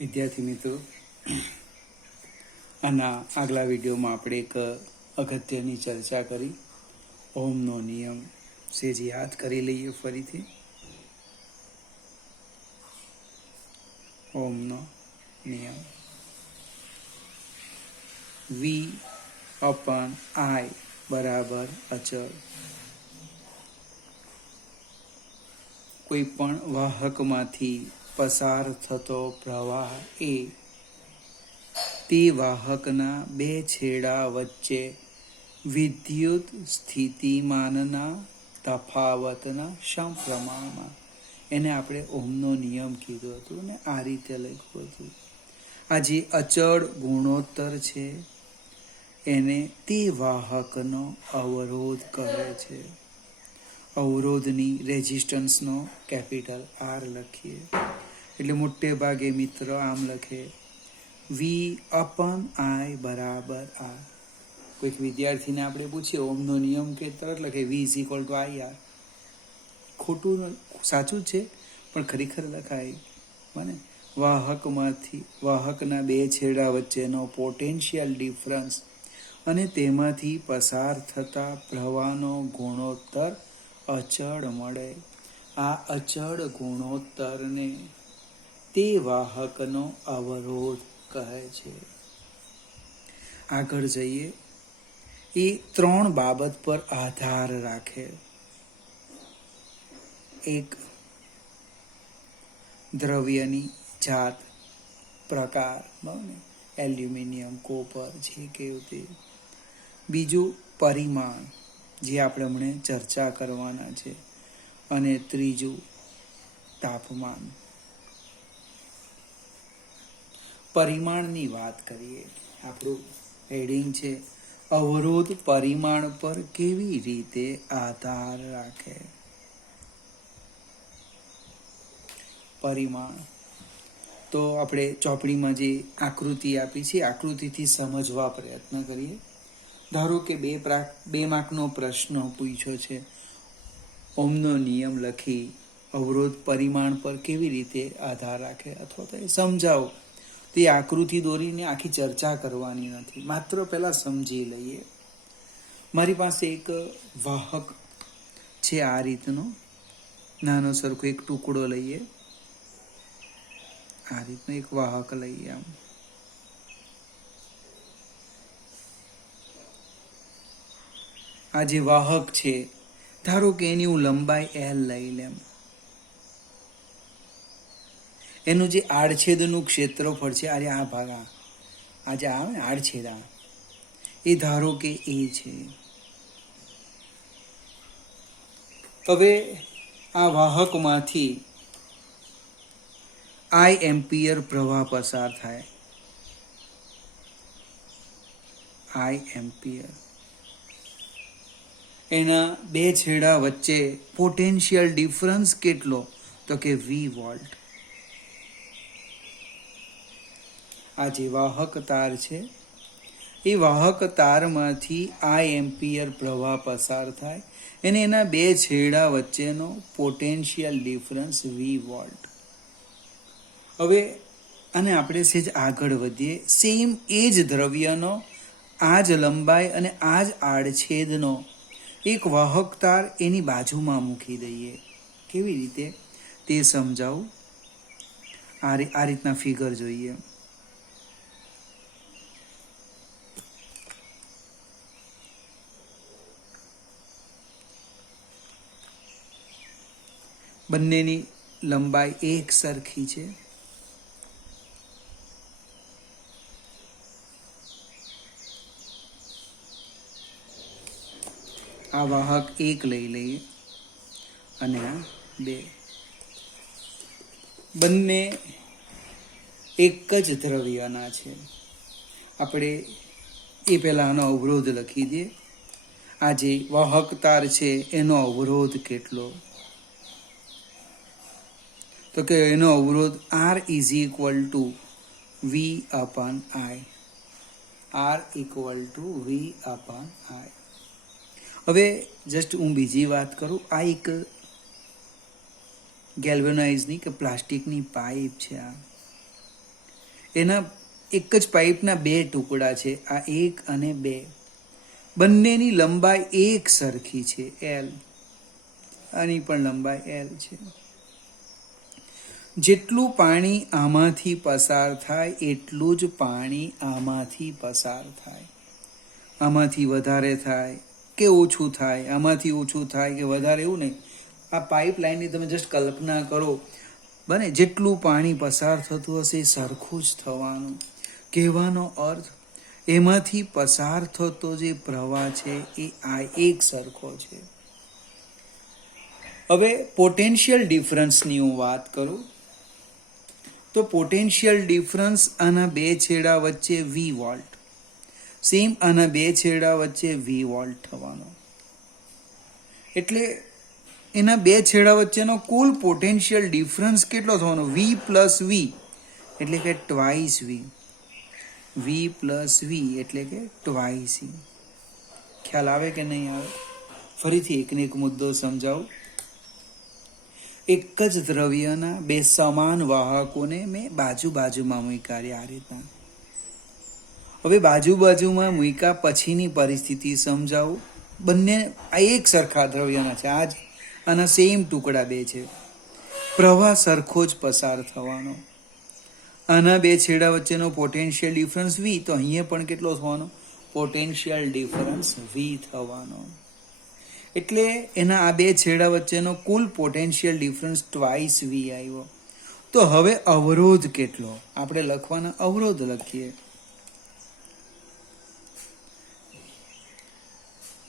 વિદ્યાર્થી મિત્રો, આના આગલા વિડીયોમાં આપણે એક અગત્યની ચર્ચા કરી. ઓમનો નિયમ સેજ યાદ કરી લઈએ ફરીથી. ઓમનો નિયમ વી અપન આઈ બરાબર અચળ. કોઈ પણ વાહકમાંથી પસાર થતો પ્રવાહ એ તે વાહકના બે છેડા વચ્ચે વિદ્યુત સ્થિતિમાનના તફાવતના સમપ્રમાણમાં, એને આપણે ઓહમનો નિયમ કીધું હતું ને આ રીતે લખ્યું હતું. આ જે અચળ ગુણોત્તર છે એને તે વાહકનો અવરોધ કહે છે. અવરોધની રેઝિસ્ટન્સનો કેપિટલ આર લખીએ એટલે મોટે ભાગે મિત્રો આમ લખે વી અપન આઈ બરાબર આર. કોઈક વિદ્યાર્થીને આપણે પૂછીએ ઓમનો નિયમ કે તરત લખે V is equal to I R. ખોટું સાચું જ છે પણ ખરેખર લખાય મને વાહકના બે છેડા વચ્ચેનો પોટેન્શિયલ ડિફરન્સ અને તેમાંથી પસાર થતા પ્રવાહનો ગુણોત્તર અચળ મળે. આ અચળ ગુણોત્તરને તે વાહકનો અવરોધ કહે છે. આગળ જઈએ. એ ત્રણ બાબત પર આધાર રાખે. એક, દ્રવ્યની જાત પ્રકાર, એલ્યુમિનિયમ, કોપર, જે કેવું તે. બીજું, પરિમાણ, જે આપણે હમણાં ચર્ચા કરવાના છે. અને ત્રીજું, તાપમાન. પરિમાણની વાત કરીએ. આપણું હેડિંગ છે અવરોધ પરિમાણ પર કેવી રીતે આધાર રાખે. પરિમાણ તો આપણે ચોપડીમાં જે આકૃતિ આપી છે આકૃતિથી સમજવા પ્રયત્ન કરીએ. ધારો કે બે માર્કનો પ્રશ્ન પૂછ્યો છે. ઓહમનો નિયમ લખી અવરોધ પરિમાણ પર કેવી રીતે આધાર રાખે અથવા તો એ સમજાવો. તો એ આકૃતિ દોરીને આખી ચર્ચા કરવાની નથી, માત્ર પહેલા સમજી લઈએ. મારી પાસે એક વાહક છે આ રીતનો, નાનો સરખો એક ટુકડો લઈએ. આ રીતનો એક વાહક લઈએ. આમ આ જે વાહક છે, ધારો કે એની હું લંબાઈ L લઈ લેમ. એનું જે આડછેદનું ક્ષેત્રફળ છે, આ ભાગ આ જે આવે ને આડછેદા, એ ધારો કે એ છે. હવે આ વાહકમાંથી I એમ્પિયર પ્રવાહ પસાર થાય. I ampere. એના બે છેડા વચ્ચે પોટેન્શિયલ ડિફરન્સ કેટલો? તો કે V વોલ્ટ. આ જે વાહક તાર છે એ વાહક તારમાંથી I એમ્પિયર પ્રવાહ પસાર થાય અને એના બે છેડા વચ્ચેનો પોટેન્શિયલ ડિફરન્સ V વોલ્ટ. હવે આને આપણે સેજ આગળ વધીએ. સેમ એ જ દ્રવ્યનો આ જ લંબાઈ અને આ જ આડછેદનો એક વાહક તાર એની બાજુમાં મૂકી દઈએ. કેવી રીતે તે સમજાવું. આ રીતના ફિગર જોઈએ. બંનેની લંબાઈ એક સરખી છે. આ વાહક એક લઈ લઈએ અને આ બે. બંને એક જ દ્રવ્યના છે. આપણે એ પહેલા આનો અવરોધ લખી દઈએ. આ જે વાહક તાર છે એનો અવરોધ કેટલો? તો કે એનો અવરોધ R is equal two V અપન I. R equal to V અપન I. હવે જસ્ટ હું બીજી વાત કરું. આ એક ગેલ્વેનાઇઝની કે પ્લાસ્ટિકની પાઇપ છે. એના એક જ પાઇપના બે ટુકડા છે, આ 1 અને 2. બંનેની લંબાઈ એક સરખી છે, L. આની પણ લંબાઈ L છે. જેટલું પાણી આમાંથી પસાર થાય એટલું જ પાણી આમાંથી પસાર થાય. આમાંથી વધારે થાય કે ઓછું થાય, આમાંથી ઓછું થાય કે વધારે, એવું નહીં. આ પાઇપલાઇનની તમે જસ્ટ કલ્પના કરો, બને જેટલું પાણી પસાર થતું હશે એ સરખું જ થવાનું. કહેવાનો અર્થ, એમાંથી પસાર થતો જે પ્રવાહ છે એ આ એક સરખો છે. હવે પોટેન્શિયલ ડિફરન્સની હું વાત કરું તો પોટેન્શિયલ ડિફરન્સ આના બે છેડા વચ્ચે V વોલ્ટ, સેમ આના બે છેડા વચ્ચે V વોલ્ટ થવાનો. એટલે એના બે છેડા વચ્ચેનો કુલ પોટેન્શિયલ ડિફરન્સ કેટલો થવાનો? V પ્લસ V એટલે કે twice V. V plus V એટલે કે ટ્વાઇસ E. ખ્યાલ આવે કે નહીં આવે? ફરીથી એકને એક મુદ્દો સમજાવું. એક જ દ્રવ્યના બે સમાન વાહકોને મેં બાજુમાં મૂક્યા આ રીતના. હવે બાજુમાં મૂક્યા પછીની પરિસ્થિતિ સમજાવું. બંને આ એક સરખા દ્રવ્યના છે, આના સેમ ટુકડા બે છે. પ્રવાહ સરખો જ પસાર થવાનો. આના બે છેડા વચ્ચેનો પોટેન્શિયલ ડિફરન્સ V, તો અહીંયા પણ કેટલો થવાનો? પોટેન્શિયલ ડિફરન્સ V થવાનો. એટલે એના આ બે છેડા વચ્ચેનો કુલ પોટેન્શિયલ ડિફરન્સ ટ્વાઇસ V આવ્યો. તો હવે અવરોધ કેટલો? આપણે લખવાના અવરોધ લખીએ.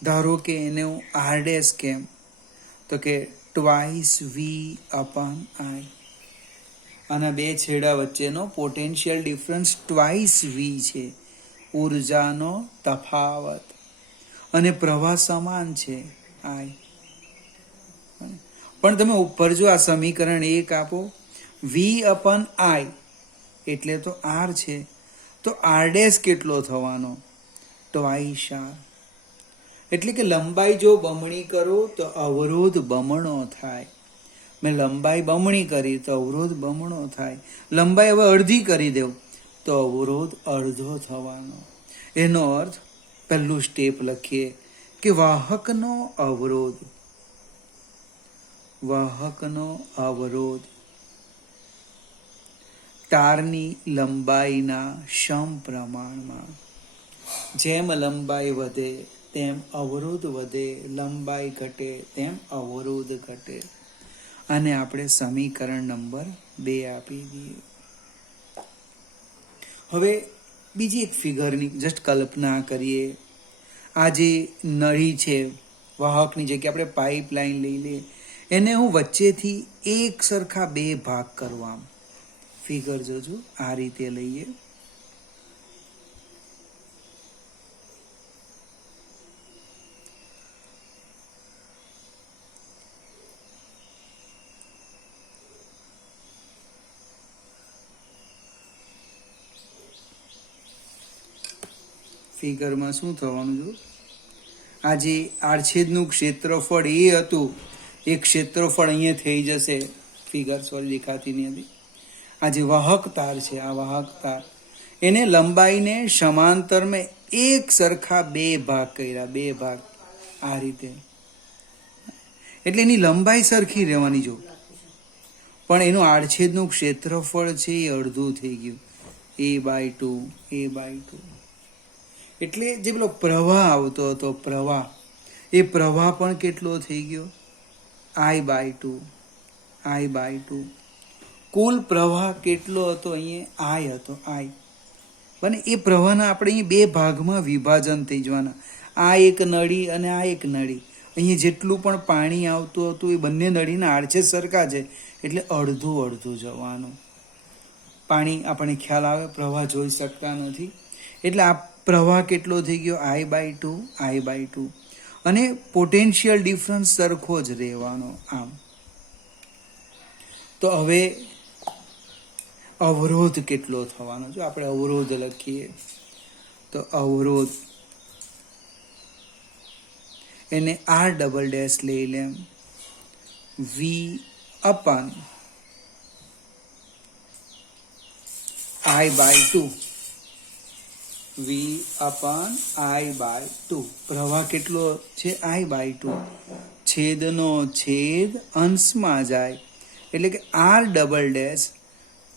ધારો કે એને હું R' કેમ, તો કે ટ્વાઇસ V અપોન I. આના બે છેડા વચ્ચેનો પોટેન્શિયલ ડિફરન્સ ટ્વાઇસ V છે, ઉર્જાનો તફાવત, અને પ્રવાહ સમાન છે I. પણ તમે ઉપર જો આ સમીકરણ 1 આપો, V અપોન I એટલે તો R છે, તો R' કેટલો થવાનો? Twice R. એટલે કે લંબાઈ જો બમણી કરો તો અવરોધ બમણો થાય. મેં લંબાઈ બમણી કરી તો અવરોધ બમણો થાય. લંબાઈ હવે અડધી કરી દઉં તો અવરોધ અડધો થવાનો. એનો અર્થ, પહેલું સ્ટેપ લખીએ કે વાહકનો અવરોધ તારની લંબાઈના સમપ્રમાણમાં. જેમ લંબાઈ વધે તેમ અવરોધ વધે, લંબાઈ ઘટે તેમ અવરોધ ઘટે. આને આપણે સમીકરણ નંબર 2 આપી દઈએ. હવે બીજી એક ફિગરની જસ્ટ કલ્પના કરીએ. આ જે નળી છે, વાહકની જગ્યાએ આપણે પાઇપલાઇન લઈ લઈએ, એને હું વચ્ચેથી એક સરખા બે ભાગ કરવા. ફિગર જોજો, આ રીતે લઈએ. ફિગરમાં શું થવાનું? જો આ જે આડછેદનું ક્ષેત્રફળ એ હતું, એ ક્ષેત્રફળ અહીંયા થઈ જશે. ફિગર દેખાતી નહીં હતી. આ જે વાહક તાર છે, આ વાહક તાર, એને લંબાઈને સમાંતરમાં એક સરખા બે ભાગ કર્યા, બે ભાગ આ રીતે. એટલે એની લંબાઈ સરખી રહેવાની. જો પણ એનું આડછેદનું ક્ષેત્રફળ છે એ અડધું થઈ ગયું, a/2. એટલે જે પેલો પ્રવાહ આવતો હતો, એ પ્રવાહ પણ કેટલો થઈ ગયો? I/2. કુલ પ્રવાહ કેટલો હતો? અહીંયા I હતો, I. અને એ પ્રવાહના આપણે અહીં બે ભાગમાં વિભાજન થઈ જવાના. આ એક નળી અને આ એક નળી. અહીંયા જેટલું પણ પાણી આવતું હતું એ બંને નળીના આડછેદ સરખા છે, એટલે અડધું જવાનું. પાણી આપણને ખ્યાલ આવે, પ્રવાહ જોઈ શકતા નથી, એટલે આ પ્રવાહ કેટલો થઈ ગયો? I/2. અને પોટેન્શિયલ ડિફરન્સ સરખો જ રહેવાનો. આમ તો હવે અવરોધ કેટલો થવાનો? જો આપણે અવરોધ લખીએ તો અવરોધ એને R" લઈ લેમ, V અપન I/2, V/I/2. પ્રવાહ કેટલો છે? I/2. છેદનો છેદ અંશમાં જાય એટલે કે R"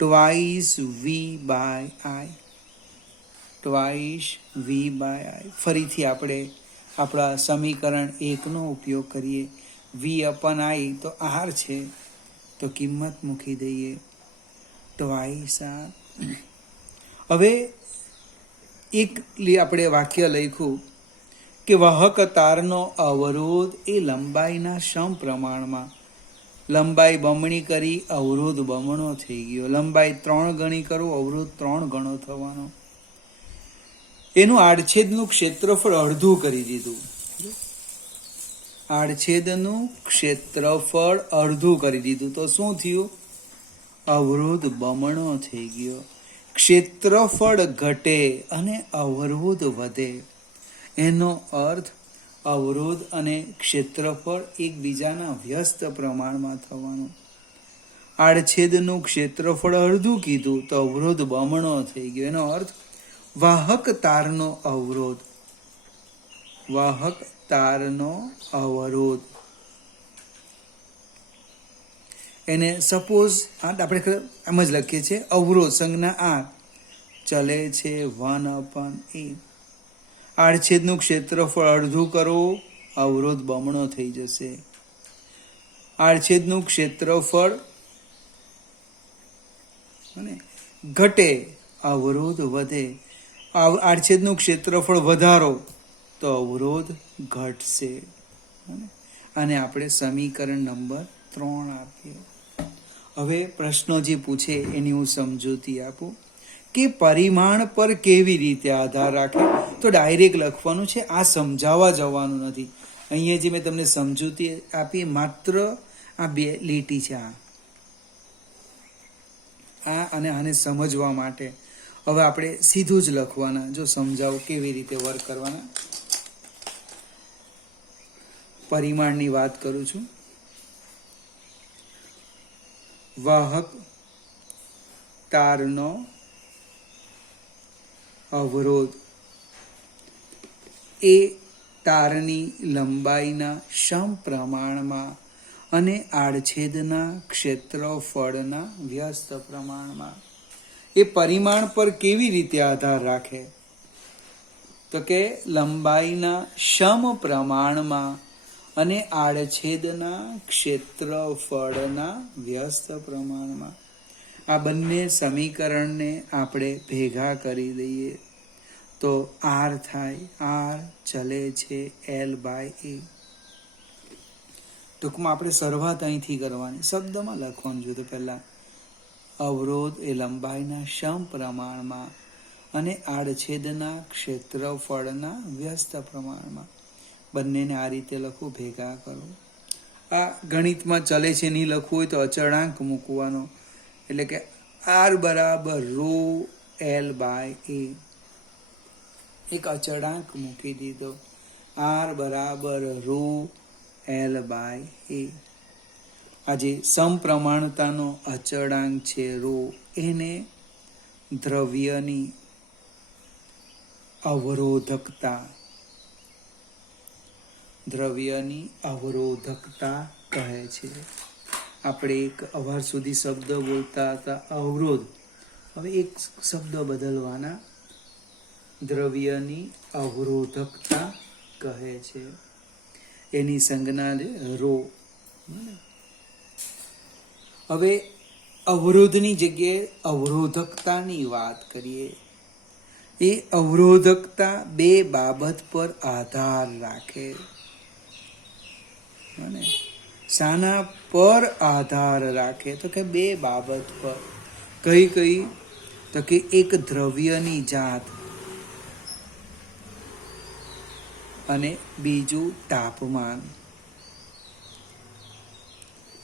twice V/I. Twice V/I. ફરીથી આપણે આપણા સમીકરણ 1નો ઉપયોગ કરીએ. V/I તો R છે, તો કિંમત મૂકી દઈએ ટ્વાઇસ R. હવે એક આપણે વાક્ય લખ્યું કે વાહક તારનો અવરોધ એ લંબાઈના સમપ્રમાણમાં. લંબાઈ બમણી કરી, અવરોધ બમણો થઈ ગયો. લંબાઈ 3 ગણી કરું, અવરોધ 3 ગણો થવાનો. એનું આડછેદનું ક્ષેત્રફળ અડધું કરી દીધું. આડછેદનું ક્ષેત્રફળ અડધું કરી દીધું તો શું થયું? અવરોધ બમણો થઈ ગયો. ક્ષેત્રફળ ઘટે અને અવરોધ વધે. એનો અર્થ અવરોધ અને ક્ષેત્રફળ એકબીજાના વ્યસ્ત પ્રમાણમાં થવાનું. આડછેદનું ક્ષેત્રફળ અડધું કીધું તો અવરોધ બમણો થઈ ગયો. એનો અર્થ વાહક તારનો અવરોધ. વાહક તારનો અવરોધ એને સપોઝ આપણે એમ જ લખીએ છીએ, અવરોધ સંજ્ઞા R ચલે છે 1/A. આડછેદનું ક્ષેત્રફળ અડધું કરો, અવરોધ બમણો થઈ જશે. આડછેદનું ક્ષેત્રફળ ઘટે, અવરોધ વધે. આડછેદનું ક્ષેત્રફળ વધારો તો અવરોધ ઘટશે. અને આપણે સમીકરણ નંબર 3 આપીએ. હવે પ્રશ્નો જે પૂછે એની હું સમજૂતી આપું કે પરિમાણ પર કેવી રીતે આધાર રાખે. તો ડાયરેક્ટ લખવાનું છે, આ સમજાવવા જવાનું નથી. અહીંયા જે મેં તમને સમજૂતી આપી માત્ર આ 2 લીટી છે, આ અને આને સમજવા માટે. હવે આપણે સીધું જ લખવાના. જો સમજાવું કેવી રીતે વર્ક કરવાના. પરિમાણની વાત કરું છું. વાહક તારનો અવરોધ એ તારની લંબાઈના સમપ્રમાણમાં અને આડછેદના ક્ષેત્રફળના વ્યસ્ત પ્રમાણમાં. એ પરિમાણ પર કેવી રીતે આધાર રાખે? તો કે લંબાઈના સમપ્રમાણમાં અને આડછેદના ક્ષેત્રફળના વ્યસ્ત પ્રમાણમાં. આ બંને સમીકરણને આપણે ભેગા કરી દઈએ તો R થાય. R ચલે છે L/A. ટૂંકમાં આપણે શરૂઆત અહીંથી કરવાની. શબ્દમાં લખવાનું જોઈએ. પહેલા અવરોધ એ લંબાઈના સમપ્રમાણમાં અને આડછેદના ક્ષેત્રફળના વ્યસ્ત પ્રમાણમાં. બંનેને આ રીતે લખવું, ભેગા કરો. આ ગણિતમાં ચલે છે નહીં લખવું હોય તો અચળાંક મૂકવાનો. એટલે કે R = ρL/A. એક અચળાંક મૂકી દીધો. R = ρL/A. આ જે સમપ્રમાણતાનો અચળાંક છે ρ, એને દ્રવ્યની અવરોધકતા કહે છે. આપણે એક અવાર સુધી શબ્દ બોલતા હતા અવરોધ. હવે એક શબ્દ બદલવાના. દ્રવ્યની અવરોધકતા કહે છે. એની સંજ્ઞા ρ. હવે અવરોધની જગ્યાએ અવરોધકતાની વાત કરીએ. એ અવરોધકતા 2 બાબત પર આધાર રાખે. શાના પર આધાર રાખે? તો કે 2 બાબત પર. કઈ? તો કે એક દ્રવ્યની જાત અને બીજું તાપમાન.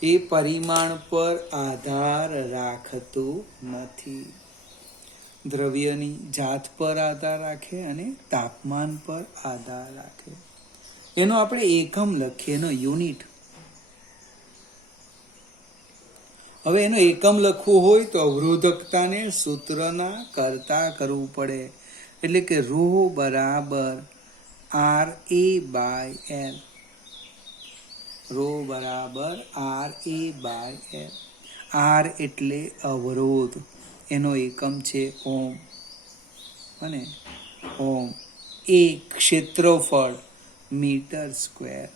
એ પરિમાણ પર આધાર રાખતું નથી. દ્રવ્યની જાત પર આધાર રાખે અને તાપમાન પર આધાર રાખે. એનો આપણે એકમ લખીએ, એનો યુનિટ. હવે એનો એકમ લખવું હોય તો અવરોધકતાને સૂત્રના કરતા કરવું પડે. એટલે કે ρ બરાબર RA બાય L. ρ બરાબર RA બાય L. R એટલે અવરોધ, એનો એકમ છે ઓમ, અને ઓમ. એ ક્ષેત્રફળ મીટર સ્ક્વેર.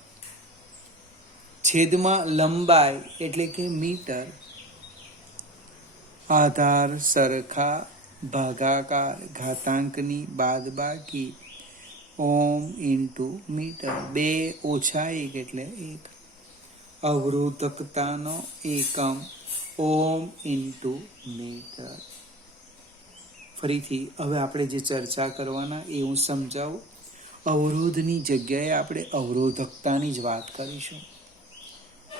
છેદમાં લંબાઈ એટલે કે મીટર. આધાર સરખા ભાગાકાર ઘાતાંકની બાદબાકી ઓમ ઇન્ટુ મીટર. 2 ઓછા 1 એટલે 1. અવરોધકતાનો એકમ ઓમ ઇન્ટુ મીટર. ફરીથી હવે આપણે જે ચર્ચા કરવાના એ હું સમજાવું. અવરોધની જગ્યાએ આપણે અવરોધકતાની જ વાત કરીશું.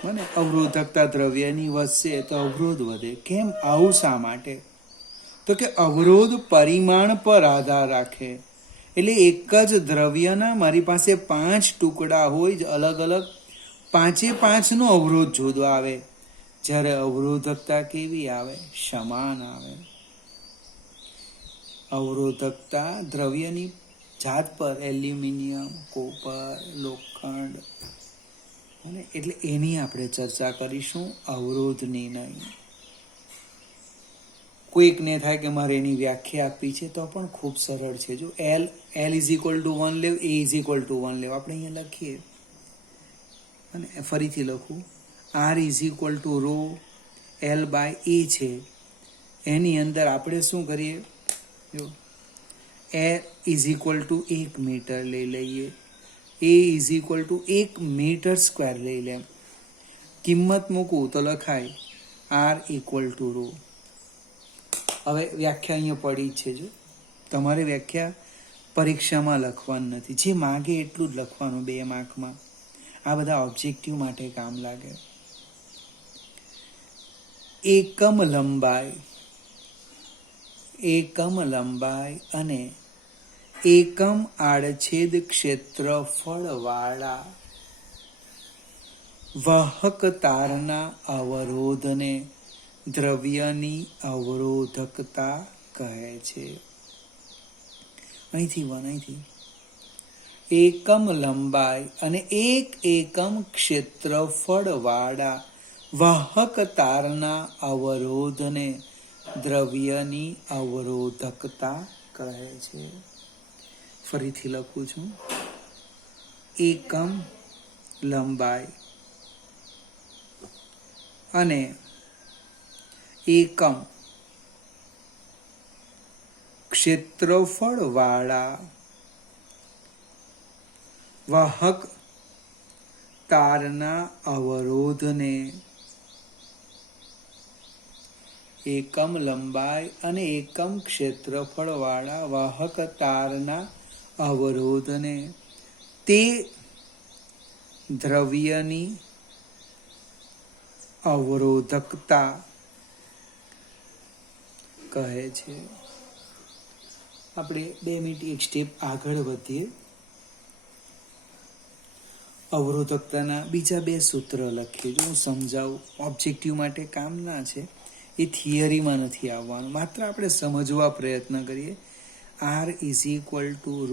મને અવરોધકતા દ્રવ્યની વધશે તો અવરોધ વધે. કેમ? આવું શા માટે? તો કે અવરોધ પરિમાણ પર આધાર રાખે. એટલે એક જ દ્રવ્યના મારી પાસે 5 ટુકડા હોય જ, અલગ અલગ 5નો અવરોધ જુદો આવે. જ્યારે અવરોધકતા કેવી આવે? સમાન આવે. અવરોધકતા દ્રવ્યની જાત પર, એલ્યુમિનિયમ, કોપર, લોખંડ, એટલે એની આપણે ચર્ચા કરીશું, અવરોધની નહીં. કોઈકને થાય કે મારે એની વ્યાખ્યા આપી છે તો પણ ખૂબ સરળ છે. જો L ઇઝ ઇક્વલ ટુ 1 લેવ, A ઇઝ ઇક્વલ ટુ 1 લેવ. આપણે અહીંયા લખીએ અને ફરીથી લખું. R is equal to ρ L by A છે. એની અંદર આપણે શું કરીએ? જો A is equal to 1 meter લઈ લઈએ. A is equal to 1 meter square લઈ લે. કિંમત મૂકવું તો લખાય R ઇક્વલ ટુ ρ. હવે વ્યાખ્યા અહીંયા પડી છે. જો તમારે વ્યાખ્યા પરીક્ષામાં લખવાનું નથી, જે માગે એટલું જ લખવાનું 2 માર્કમાં. આ બધા ઓબ્જેક્ટિવ માટે કામ લાગે. એકમ લંબાઈ અને એકમ આડછેદ ક્ષેત્રફળ વાળા વાહક તારના અવરોધને દ્રવ્યની અવરોધકતા કહે છે. અહીંથી એકમ લંબાઈ અને એક એકમ ક્ષેત્રફળ વાળા વાહક તારના અવરોધને દ્રવ્યની અવરોધકતા કહે છે. ફરીથી લખું છું. એકમ લંબાઈ અને એકમ ક્ષેત્રફળ વાળા વાહક તારના અવરોધને એકમ લંબાઈ અને એકમ ક્ષેત્રફળ વાળા વાહક તારના અવરોધને તે દ્રવ્યની અવરોધકતા કહે છે. આપણે 2 મિનિટ એક સ્ટેપ આગળ વધીએ. અવરોધકતાના બીજા 2 સૂત્ર લખીએ. જો હું સમજાવું, ઓબ્જેક્ટિવ માટે કામ ના છે, એ થિયરીમાં નથી આવવાનું, માત્ર આપણે સમજવા પ્રયત્ન કરીએ. R is equal to ρ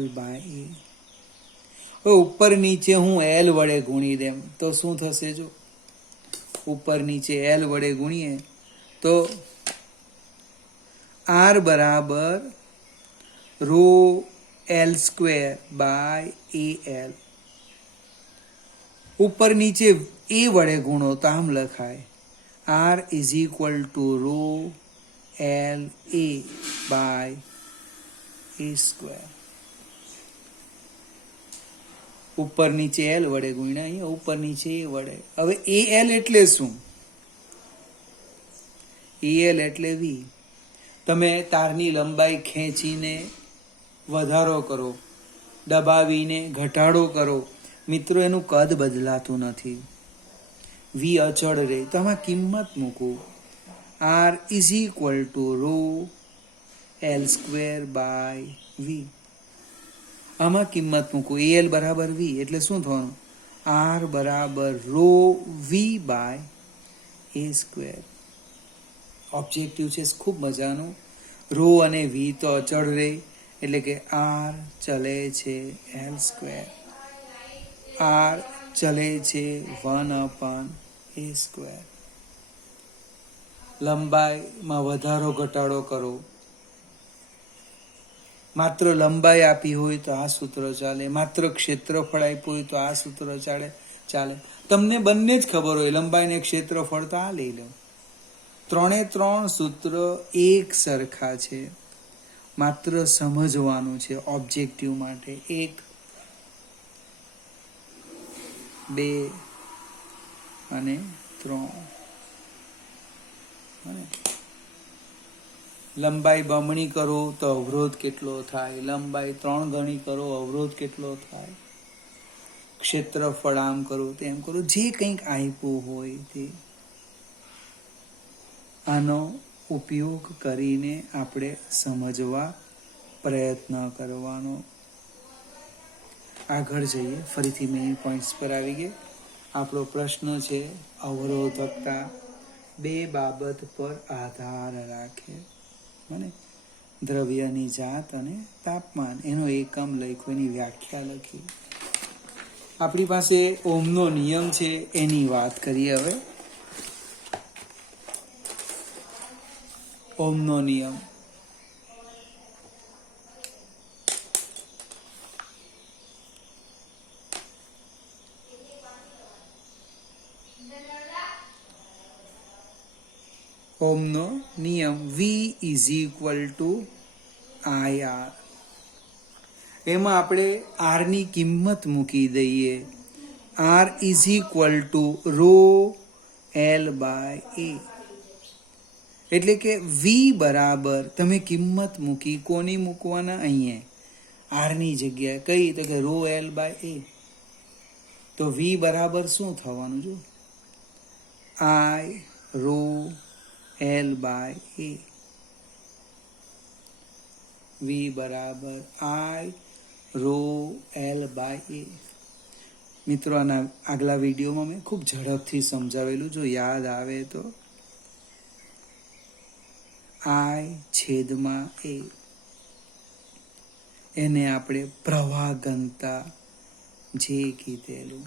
L by A. હવે ઉપર નીચે હું L વડે ગુણી દેમ તો શું થશે? જો ઉપર નીચે L વડે ગુણીએ તો R બરાબર ρ L સ્ક્વેર બાય AL. ઉપર નીચે A વડે ગુણો તો આમ લખાય R is equal to ρ L A by A square. ઉપર નીચે L વડે ગુણ્યા, અહીંયા ઉપર નીચે A વડે. હવે AL એટલે શું? AL એટલે V. તમે તારની લંબાઈ ખેંચીને વધારો કરો, દબાવીને ઘટાડો કરો, મિત્રો એનું કદ બદલાતું નથી, V અચળ રહે. તો આમાં કિંમત મૂકું. R is equal to ρ L square by V. આમાં કિંમત મૂકું. AL બરાબર V એટલે શું થવાનું? R બરાબર ρ V by A square. Objective છે ખૂબ મજાનું. રો અને વી તો અચળ રહે, એટલે કે આર ચલે છે એલ સ્ક્વેર, આર ચલે છે 1/a સ્ક્વેર. લંબાઈમાં વધારો ઘટાડો કરો. માત્ર લંબાઈ આપી હોય તો આ સૂત્ર ચાલે, માત્ર ક્ષેત્રફળ આપ્યું હોય તો આ સૂત્ર ચાલે. તમને બંને જ ખબર હોય, લંબાઈ ને ક્ષેત્રફળ, તો આ લઈ લો. 3 સૂત્ર એક સરખા છે, માત્ર સમજવાનું છે ઓબ્જેક્ટિવ માટે. 1, 2 અને 3. લંબાઈ બમણી કરો તો અવરોધ કેટલો થાય, લંબાઈ 3 ગણી કરો અવરોધ કેટલો થાય, ક્ષેત્રફળ આમ કરો તેમ કરો, જે કંઈક આપ્યું હોય તે. આનો ઉપયોગ કરીને આપણે સમજવા પ્રયત્ન કરવાનો. આગળ જઈએ. ફરીથી મેઇન પોઈન્ટ્સ પર આવી ગયા. આપણો પ્રશ્ન છે અવરોધકતા 2 બાબત પર આધાર રાખે. અને દ્રવ્યની જાત અને તાપમાન, એનો એકમ લખ્યો, એની વ્યાખ્યા લખી. આપણી પાસે ઓમનો નિયમ છે, એની વાત કરીએ હવે. ઓમનો નિયમ. ઓમનો નિયમ V = IR. એમાં આપણે R ની કિંમત મૂકી દઈએ. R = ρL/A. એટલે કે V બરાબર, તમે કિંમત મૂકી, કોની મૂકવાના? અહીંયા R ની જગ્યાએ કઈ? તો કે ρL/A. તો V બરાબર શું થવાનું? જો I ρL/A. V બરાબર I ρL/A. મિત્રો, આના આગલા વિડીયોમાં મેં ખૂબ ઝડપથી સમજાવેલું, જો યાદ આવે તો. I/A, એને આપણે પ્રવાહ ઘનતા જે કીધેલું.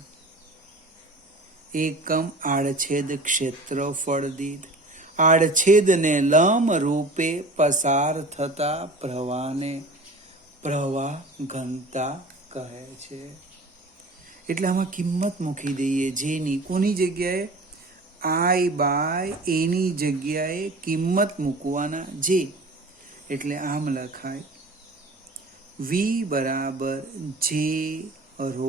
એકમ આડછેદ ક્ષેત્રફળ દીઠ આડછેદને લંબ રૂપે પસાર થતા પ્રવાહને પ્રવાહ ઘનતા કહે છે. એટલે આમાં કિંમત મૂકી દઈએ જેની. કોની જગ્યાએ? I/A ની જગ્યાએ કિંમત મૂકવાના, જે. એટલે આમ લખાય V બરાબર J/L.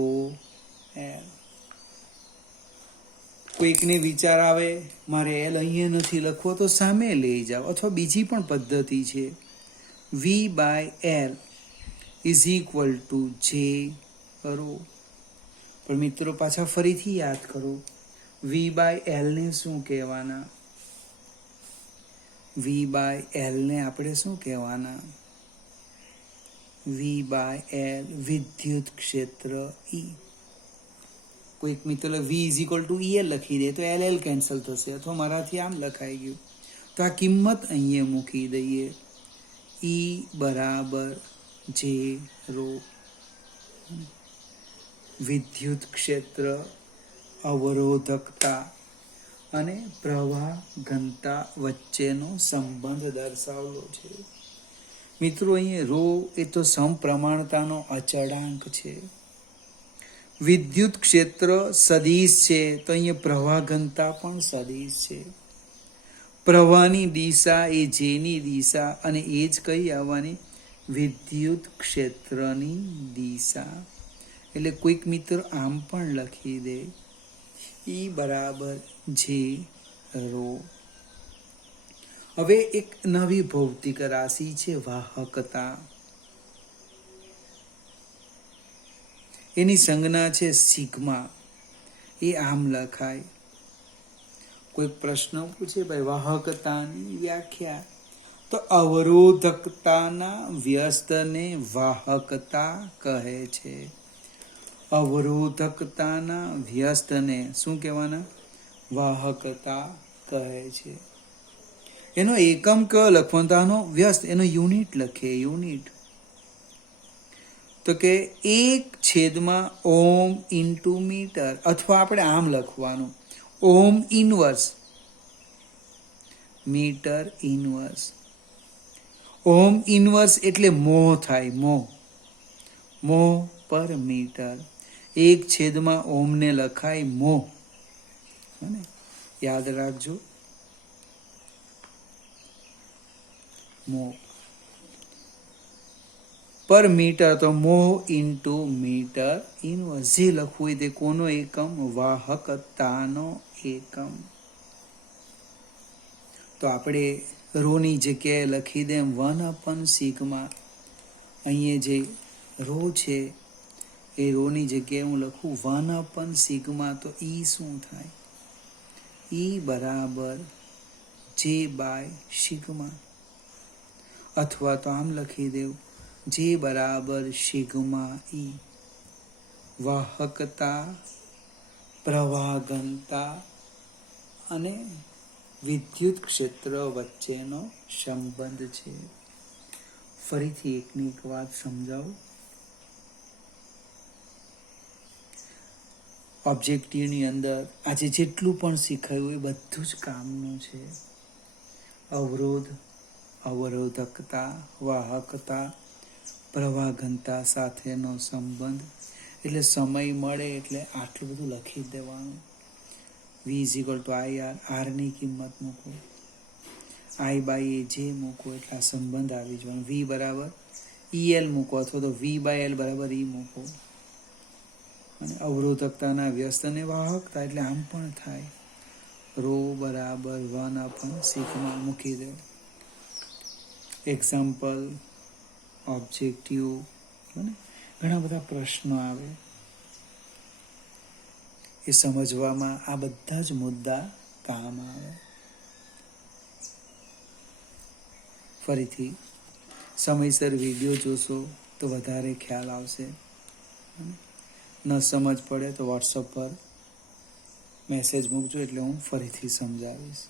કોઈકને વિચાર આવે મારે L અહીંયા નથી લખવો, તો સામે લઈ જાઓ, અથવા બીજી પણ પદ્ધતિ છે. V/L = J/ρ. પણ મિત્રો પાછા ફરીથી યાદ કરો, V/L ને શું કહેવાના? V/L ને આપણે શું કહેવાના? V/L વિદ્યુત ક્ષેત્ર E. કોઈક મિત્રો V = EL લખી દે તો LL કેન્સલ થશે, અથવા મારાથી આમ લખાઈ ગયું. તો આ કિંમત અહીંયા મૂકી દઈએ. E બરાબર J/ρ. વિદ્યુત ક્ષેત્ર, અવરોધકતા અને પ્રવાહ ઘનતા વચ્ચેનો સંબંધ દર્શાવેલો છે. મિત્રો, અહીંયા ρ એ તો સમપ્રમાણતાનો અચળાંક છે. વિદ્યુત ક્ષેત્ર સદિશ છે, તો અહીંયા પ્રવાહ ઘનતા પણ સદિશ છે. પ્રવાહની દિશા એ જેની દિશા, અને એ જ કઈ આવવાની? વિદ્યુત ક્ષેત્રની દિશા. એટલે કોઈક મિત્ર આમ પણ લખી દે, E બરાબર J/ρ. હવે એક નવી ભૌતિક રાશિ છે વાહકતા. એની સંજ્ઞા છે સિગ્મા. એ આમ લખાય. કોઈ પ્રશ્ન પૂછે ભાઈ વાહકતાની વ્યાખ્યા, તો અવરોધકતાના વ્યસ્તને વાહકતા કહે છે. અવરોધકતાના વ્યસ્તને શું કહેવાના? વાહકતા કહે છે. એનો એકમ કયો લખવાનો? તો આનો વ્યસ્ત, એનો યુનિટ લખીએ. યુનિટ તો કે 1/, ઓમ ઇન્ટુ મીટર, અથવા આપણે આમ લખવાનું, ઓમ ઇનવર્સ મીટર ઇનવર્સ. ઓમ ઇનવર્સ એટલે મોહ થાય, મોહ પર મીટર. 1/, ઓમને લખાય મોહ. યાદ રાખજો, મોહ પર મીટર, તો મોહ ઇન્ટુ મીટર ઇનવર્સ. જે લખવું હોય તે કોનો એકમ? વાહકતાનો એકમ. તો આપણે રોની જગ્યાએ લખી દે 1/σ. અહીંયા જે રો છે એ રોની જગ્યાએ હું લખું 1/σ. તો ઈ શું થાય? ઈ બરાબર J/σ. અથવા તો આમ લખી દેવું, J બરાબર σ/E. વાહકતા, પ્રવાહ ઘનતા અને વિદ્યુત ક્ષેત્ર વચ્ચેનો સંબંધ છે. ફરીથી એકની એક વાત સમજાવું. ઓબ્જેક્ટિવની અંદર આજે જેટલું પણ શીખાયું એ બધું જ કામનું છે. અવરોધ, અવરોધકતા, વાહકતા, પ્રવાહ ઘનતા સાથેનો સંબંધ. એટલે સમય મળે એટલે આટલું બધું લખી દેવાનું. V = IR, ની કિંમત મૂકો, I/A મૂકો, એટલે આ સંબંધ આવી જવાનો. V બરાબર EL મૂકો, અથવા તો V/L બરાબર E મૂકો. અને અવરોધકતાના વ્યસ્ત અને વાહકતા એટલે આમ પણ થાય, ρ બરાબર 1/σ મૂકી દે. એક્ઝામ્પલ, ઓબ્જેક્ટિવ, ઘણા બધા પ્રશ્નો આવે, એ સમજવામાં આ બધા જ મુદ્દા કામ આવે. ફરીથી સમયસર વિડીયો જોશો તો વધારે ખ્યાલ આવશે. ન સમજ પડે તો વોટ્સઅપ પર મેસેજ મૂકજો, એટલે હું ફરીથી સમજાવીશ.